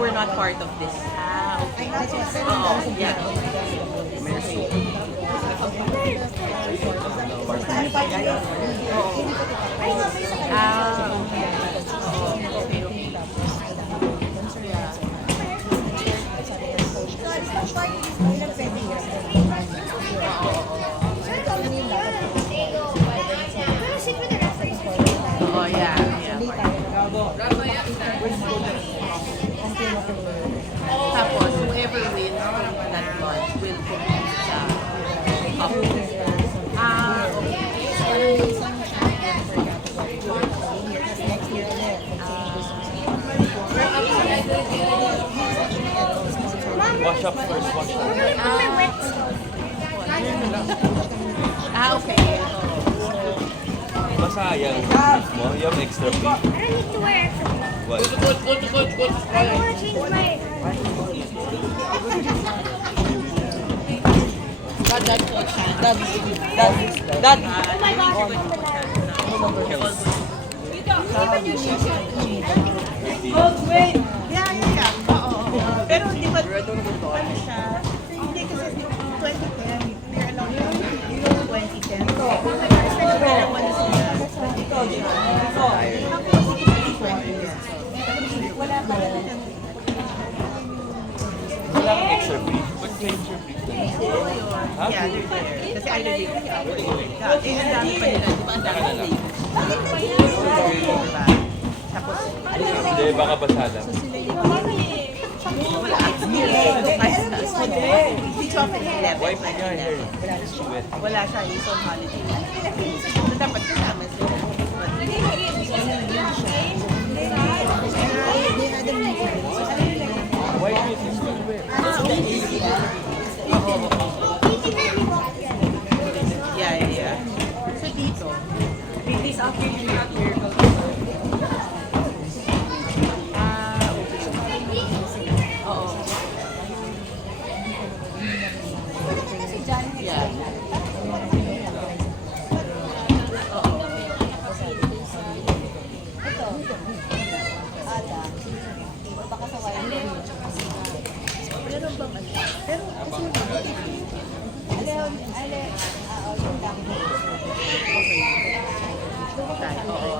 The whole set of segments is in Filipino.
we're not part of this. Ah, okay. Oo, yeah. Ah, okay, okay. Oh, yeah, yeah. Tapos, whoever wins that launch will compete sa cup. Ah, okay. Wash up first, wash up. Ah, okay. Masayang beef mo, you have extra beef. I don't need to wear extra. What? I want to change my. Wait. Yeah, yeah, yeah. Oo. Pero di ba, ano siya? Hindi kasi 2010. We're along 2010. Wala kang extra beef. Ba't may extra beef na? Yeah, they're there. Kasi either they pick up. Eh, ang dami pa nila. Di ba ang dami nila? Diba? Tapos, Hindi, baka basada. wala. Hindi chocolate 11. Wipe nga hair. Wet. Wala siya. He's on holiday. So, dapat kasama sila. Wipe it, it's still wet. Yeah, yeah, yeah. So, dito. This afternoon, oo. Yeah. Meron bang ano? Pero kasi oo.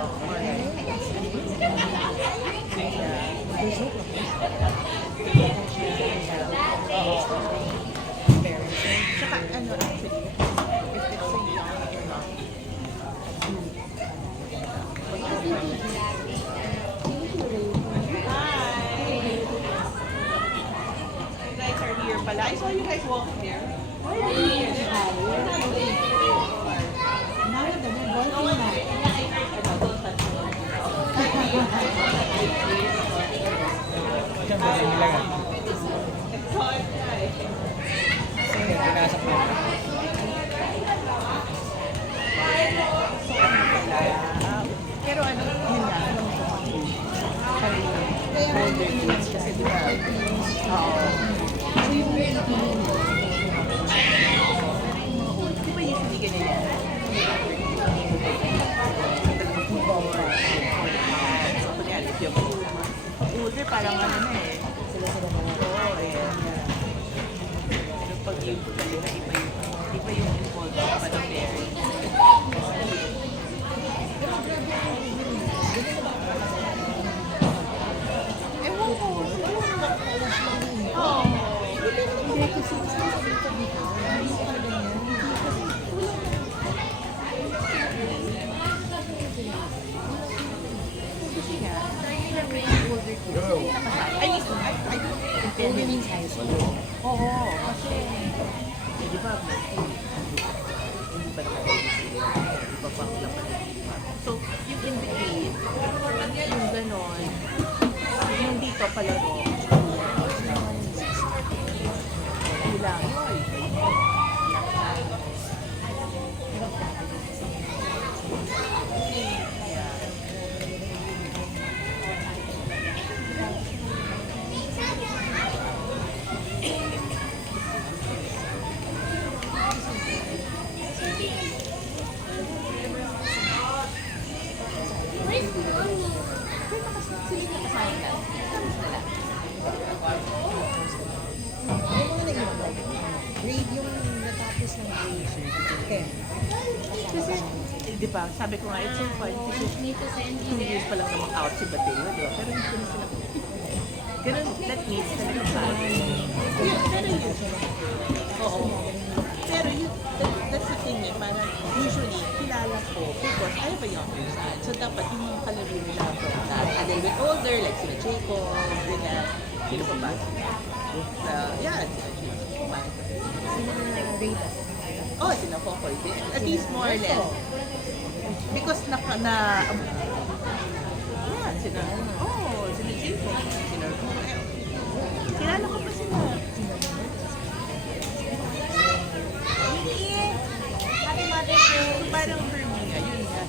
Tsaka ano actually, if it's a young enough, you guys are here pala. I saw you guys walking there. Pero ano, yun nga, older kids kasi diba, oo. Di ba usually ganyan? So, kunyari, if yung older, parang ano na eh. Oo, ayan. Pero pag yung talaga, iba yung involvement pa ng parents. Ewan ko. Oo. Hindi kasi kasi nga, yung older kids, hindi na kasama. I intended in high school. Oo, kasi, di ba, hindi ba naman sila, iba pang laman ng iba. So, yung in between, yung ganon, yung dito palaro, kulang. ba? Sabi ko nga, it's so fun. Kasi 2 years pa lang namang out si Bateo, di ba? Pero hindi ko na sila. Ganun, that means talaga ba? Yun, pero yun. Oo. Pero yun, that's the thing eh. Parang usually, kilala ko because I have a younger son. So dapat yung mga kalaro nila from that. A little bit older, like sila Jacob, sila, sino pa ba? Yeah, sila Jacob. Oh, sila Fokoy din. At least more or less. Because yeah, sila, sila Jacob, sila Roel. Kilala ko pa sila. Happy Mother's Day. Parang for me, ayun nga.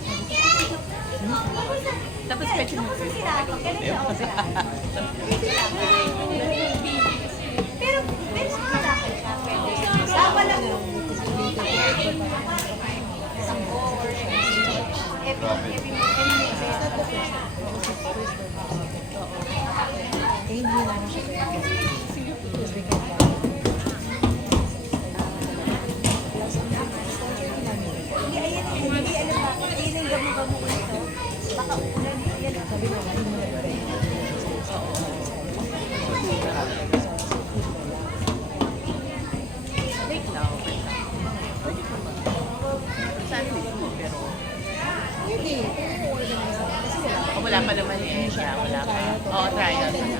Tapos medyo Kamusta sila? Kailan siya ako sila? Pero malaki siya. Sama lang yung every hindi alam ba? Hindi yung gamo-gamo ko ito. Baka ulan. Yan ang sabi naman. Wait now. Pwede ko ba? Saan mo? Pero... Hindi. Kasi wala pa naman eh. Wala pa. Oo, trial na.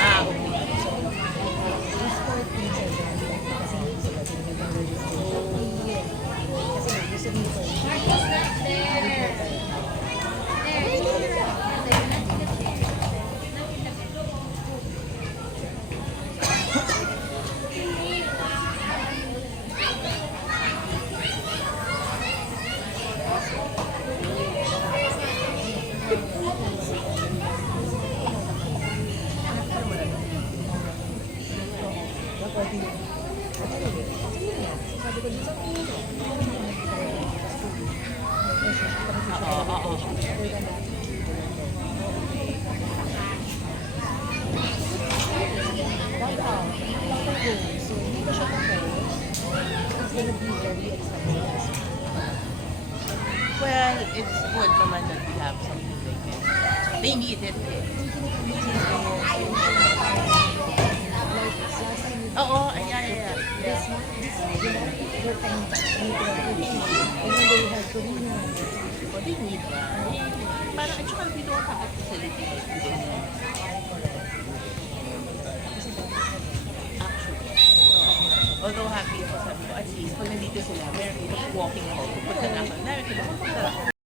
Ah, okay. Well, it's good naman that we have something like this. They need it eh. Oo, yeah. What they need ba? Parang at saka we don't have a facility like we don't have. Actually. Although happy ako sabi ko, at least pag nandito sila, meron walking home. Punta na ako. Meron sila, punta na ako.